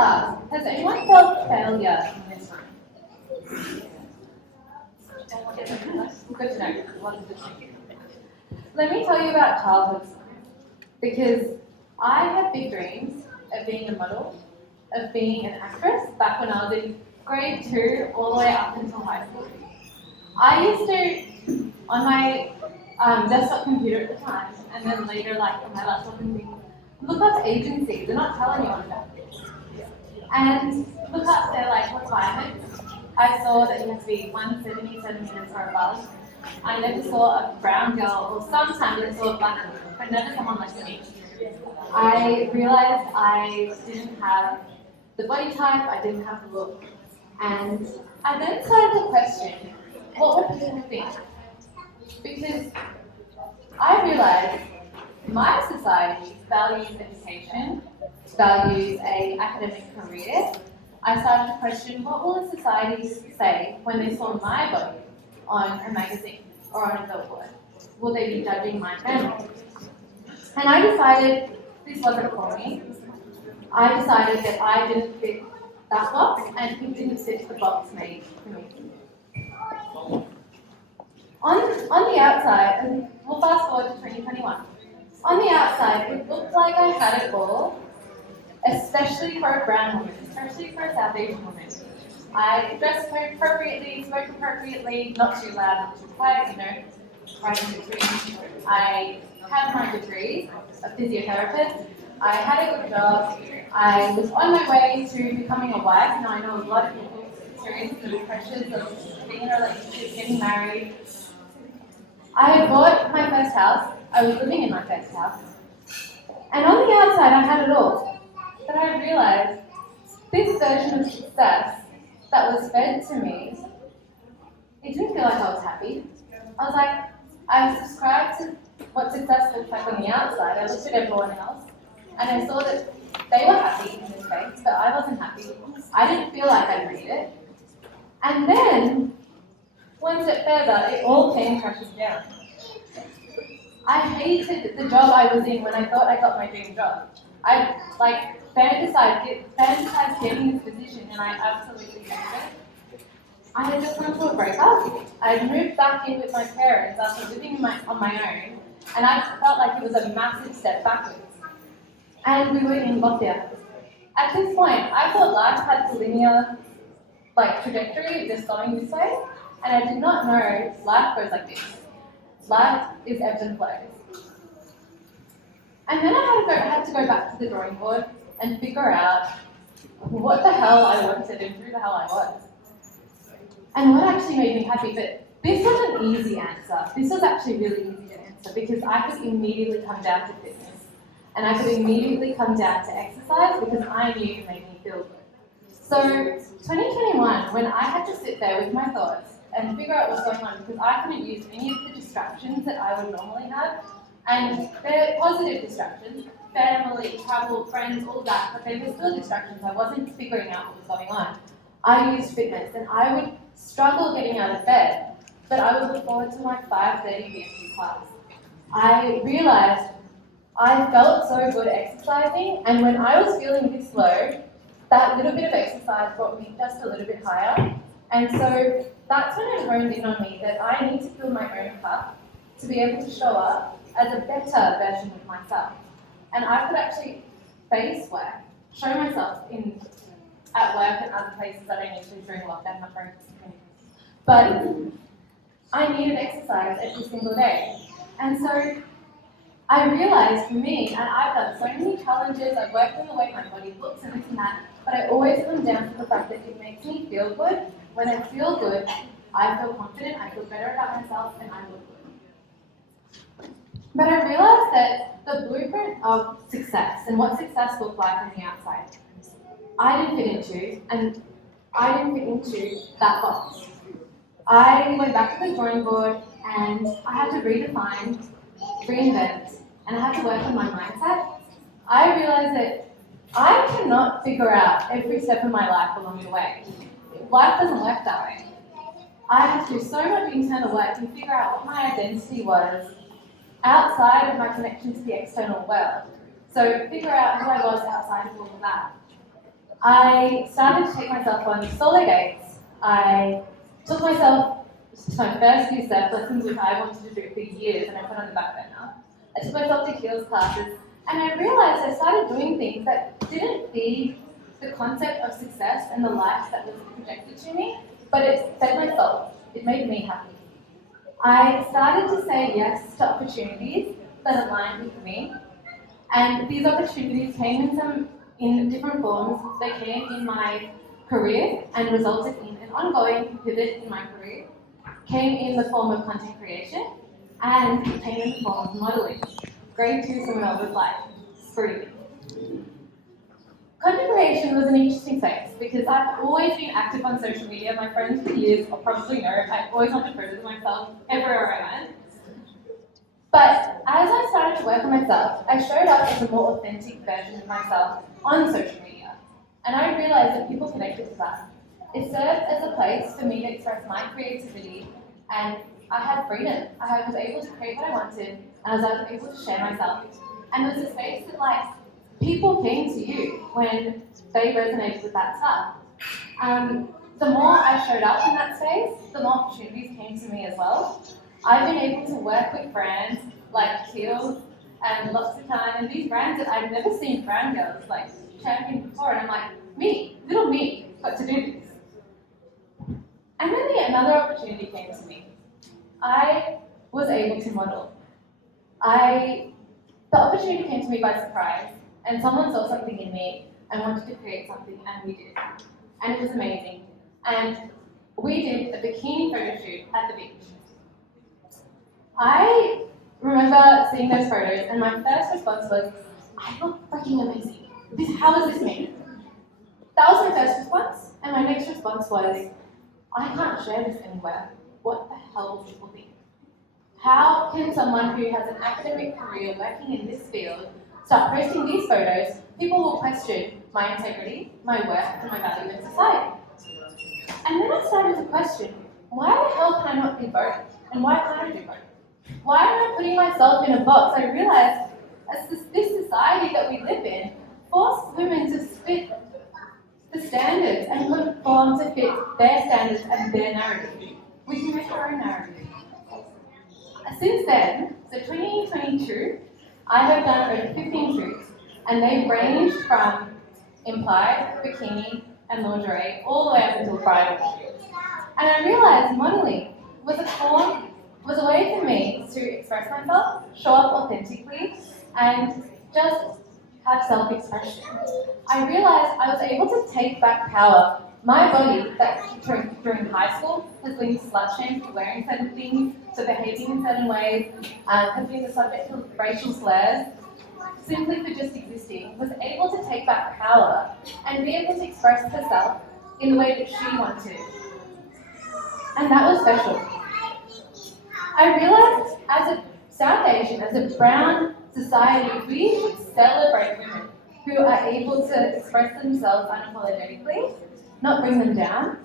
ask, has anyone felt failure in this room? Good to know. Let me tell you about childhood, because I had big dreams of being a model, of being an actress back when I was in grade 2 all the way up until high school. I used to, on my desktop computer at the time, and then later like on my laptop and things, look up agencies. They're not telling you about this. And look up their like requirements. I saw that you have to be 170 centimeters or above. I never saw a brown girl, or sometimes I saw a black girl, but never someone like me. I realized I didn't have the body type, I didn't have the look. And I then started to question, what would people think? Because I realized my society values education, values an academic career. I started to question, what will the society say when they saw my body on a magazine or on a billboard? Will they be judging my family? And I decided this wasn't for me. I decided that I didn't fit that box and it didn't fit the box made for me. On the outside, and we'll fast forward to 2021. On the outside, it looked like I had it all, especially for a brown woman, especially for a South Asian woman. I dressed appropriately, spoke appropriately, not too loud, not too quiet, right in between. I had my degree, a physiotherapist. I had a good job. I was on my way to becoming a wife. Now I know a lot of people experience the pressures of being in a relationship, getting married. I had bought my first house. I was living in my first house. And on the outside, I had it all. But I realized this version of success that was fed to me, it didn't feel like I was happy. I was like, I subscribed to what success looks like on the outside. I looked at everyone else, and I saw that they were happy in this space, but I wasn't happy. I didn't feel like I made it. And then, one step further, it all came crashing down. I hated the job I was in when I thought I got my dream job. I fantasized getting this position, and I absolutely hated it. I had just gone through a breakup. I had moved back in with my parents after living on my own, and I felt like it was a massive step backwards. And we were in lockdown. At this point, I thought life had a linear trajectory, just going this way, and I did not know life goes like this. Life is ebbs and flows. And then I had to go back to the drawing board and figure out what the hell I wanted and who the hell I was. And what actually made me happy. But this was an easy answer. This was actually really easy to answer because I could immediately come down to fitness. And I could immediately come down to exercise because I knew it made me feel good. So 2021, when I had to sit there with my thoughts and figure out what's going on, because I couldn't use any of the distractions that I would normally have, and they're positive distractions, family, travel, friends, all that, but they were still distractions. I wasn't figuring out what was going on. I used fitness, and I would struggle getting out of bed, but I would look forward to my 5:30 BSU class. I realized I felt so good exercising, and when I was feeling this low, that little bit of exercise brought me just a little bit higher. And so that's when it honed in on me that I need to fill my own cup to be able to show up as a better version of myself. And I could actually face work, show myself at work and other places that I usually during lockdown, not very but I needed exercise every single day. And so I realized for me, and I've done so many challenges, I've worked on the way my body looks and this and that, but I always come down to the fact that it makes me feel good. When I feel good, I feel confident, I feel better about myself, and I look good. But I realized that the blueprint of success and what success looked like on the outside, I didn't fit into, and I didn't fit into that box. I went back to the drawing board and I had to redefine, reinvent, and I had to work on my mindset. I realized that I cannot figure out every step of my life along the way. Life doesn't work that way. I had to do so much internal work and figure out what my identity was outside of my connection to the external world. So figure out who I was outside of all of that. I started to take myself on solo dates. I took myself to my first few surf lessons, which I wanted to do for years, and I put on the back burner. I took myself to heels classes, and I realized I started doing things that didn't feed the concept of success and the life that was projected to me, but it fed my soul. It made me happy. I started to say yes to opportunities that aligned with me, and these opportunities came in different forms. They came in my career and resulted in an ongoing pivot in my career, came in the form of content creation, and came in the form of modelling. Grade 2 someone else's life. Screw me. Content creation was an interesting space because I've always been active on social media. My friends for years will probably know I always wanted photos of myself everywhere I went. But as I started to work on myself, I showed up as a more authentic version of myself on social media. And I realized that people connected to that. It served as a place for me to express my creativity, and I had freedom. I was able to create what I wanted, and I was able to share myself. And it was a space that people came to you when they resonated with that stuff. The more I showed up in that space, the more opportunities came to me as well. I've been able to work with brands like Teal and L'Occitane, and these brands that I've never seen brand girls champion before, and I'm like, little me, got to do this. And then another opportunity came to me. I was able to model. The opportunity came to me by surprise, and someone saw something in me and wanted to create something, and we did. And it was amazing. And we did a bikini photo shoot at the beach. I remember seeing those photos, and my first response was, I look freaking amazing. How is this me? That was my first response, and my next response was, I can't share this anywhere. What the hell will people think? How can someone who has an academic career working in this field start posting these photos? People will question my integrity, my worth, and my value in society. And then I started to question, why the hell can I not do both? And why can't I do both? Why am I putting myself in a box? I realized this society that we live in forced women to fit the standards and conform to fit their standards and their narrative. We can make our own narrative. Since then, so 2022, I have done over 15 shoots, and they've ranged from implied, bikini, and lingerie, all the way up until bridal shoots. And I realized modeling was a way for me to express myself, show up authentically, and just have self-expression. I realized I was able to take back power. My body, that during high school, has been slut-shamed for wearing certain things, for behaving in certain ways, has been the subject of racial slurs, simply for just existing, was able to take back power and be able to express herself in the way that she wanted. And that was special. I realized as a South Asian, as a brown society, we should celebrate women who are able to express themselves unapologetically, not bring them down.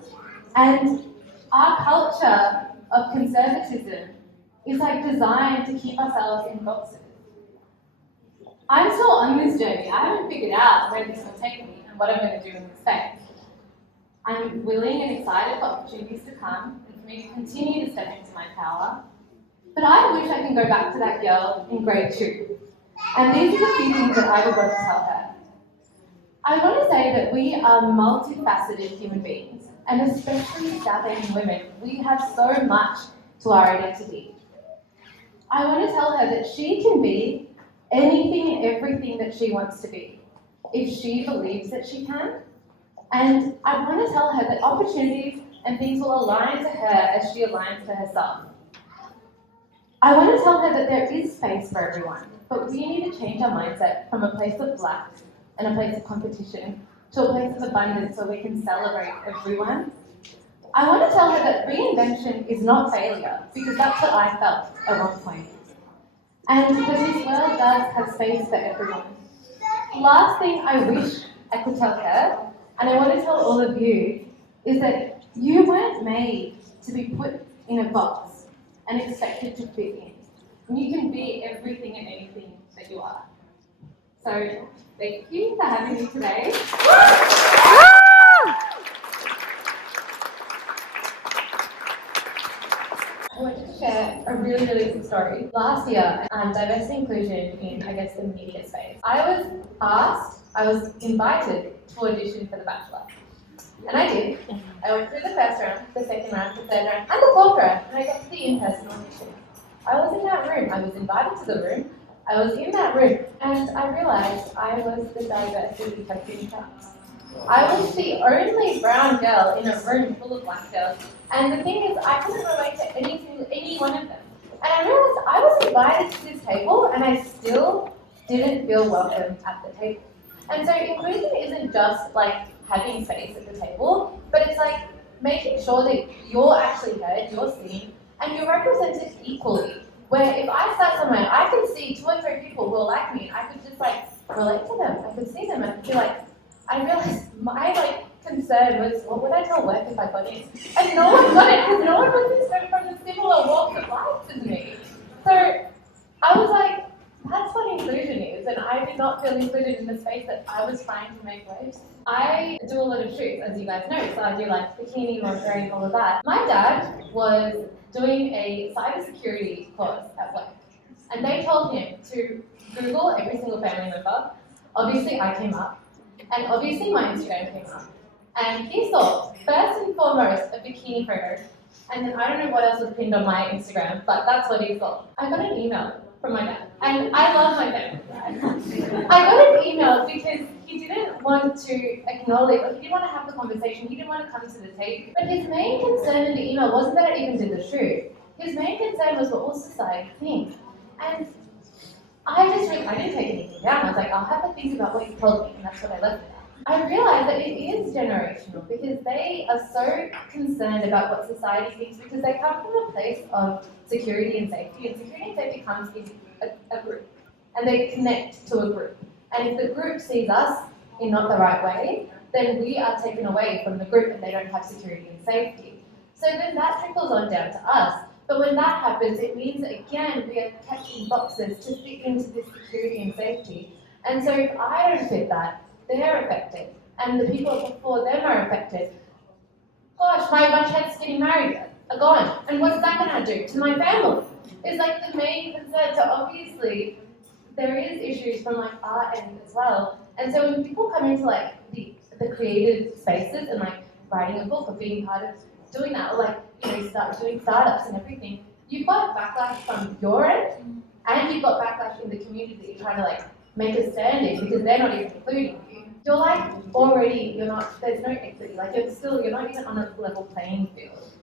And our culture of conservatism is designed to keep ourselves in boxes. I'm still on this journey. I haven't figured out where this will take me and what I'm going to do in this space. I'm willing and excited for opportunities to come and for me to continue to step into my power. But I wish I can go back to that girl in grade 2. And these are the few things that I would want to tell her. I want to say that we are multifaceted human beings, and especially South Asian women, we have so much to our identity. I want to tell her that she can be anything and everything that she wants to be, if she believes that she can. And I want to tell her that opportunities and things will align to her as she aligns to herself. I want to tell her that there is space for everyone, but we need to change our mindset from a place of lack and a place of competition to a place of abundance so we can celebrate everyone. I want to tell her that reinvention is not failure, because that's what I felt at one point. And that this world does have space for everyone. Last thing I wish I could tell her, and I want to tell all of you, is that you weren't made to be put in a box and expected to fit in. And you can be everything and anything that you are. So, thank you for having me today. last year, diversity inclusion in, I guess, the media space. I was invited to audition for The Bachelor. And I did. I went through the first round, the second round, the third round, and the fourth round, and I got to the in-person audition. I was in that room. I was invited to the room. I was in that room, and I realised I was the diversity testing class. I was the only brown girl in a room full of black girls, and the thing is, I couldn't relate to any one of them. And I realised I was invited to this table, and I still didn't feel welcome at the table. And so inclusion isn't just like having space at the table, but it's like making sure that you're actually heard, you're seen, and you're represented equally. Where if I sat somewhere, I could see 2 or 3 people who are like me, and I could just like relate to them. I could see them and be like, I realized my concern was, what would I tell work if I got in? And no one got it, because no one was from the similar walks of life as me. So I was like, that's what inclusion is, and I did not feel included in the space that I was trying to make waves. I do a lot of shoots, as you guys know, so I do like bikini, lingerie, all of that. My dad was doing a cybersecurity course at work, and they told him to Google every single family member. Obviously, I came up, and obviously my Instagram came up. And he saw, first and foremost, a bikini photo, and then I don't know what else was pinned on my Instagram, but that's what he saw. I got an email from my dad, and I love my family. I got an email because he didn't want to acknowledge, or he didn't want to have the conversation, he didn't want to come to the table. But his main concern in the email wasn't that I even did the shoot. His main concern was what will society think. And I didn't take anything down. I was like, I'll have to think about what you told me, and that's what I left it at. I realized that it is generational because they are so concerned about what society thinks because they come from a place of security and safety, and security and safety comes in a group, and they connect to a group. And if the group sees us in not the right way, then we are taken away from the group and they don't have security and safety. So then that trickles on down to us. But when that happens, it means that again, we are kept in boxes to fit into this security and safety. And so if I don't fit that, they're affected. And the people before them are affected. Gosh, my chance getting married are gone. And what's that going to do to my family? It's like the main concern. So obviously, there is issues from like our end as well. And so when people come into like the creative spaces and like writing a book or being part of doing that, or like, start doing startups and everything, you've got backlash from your end, and you've got backlash in the community that you're trying to like make a stand in because they're not even including you. You're like already, there's no equity, like you're not even on a level playing field.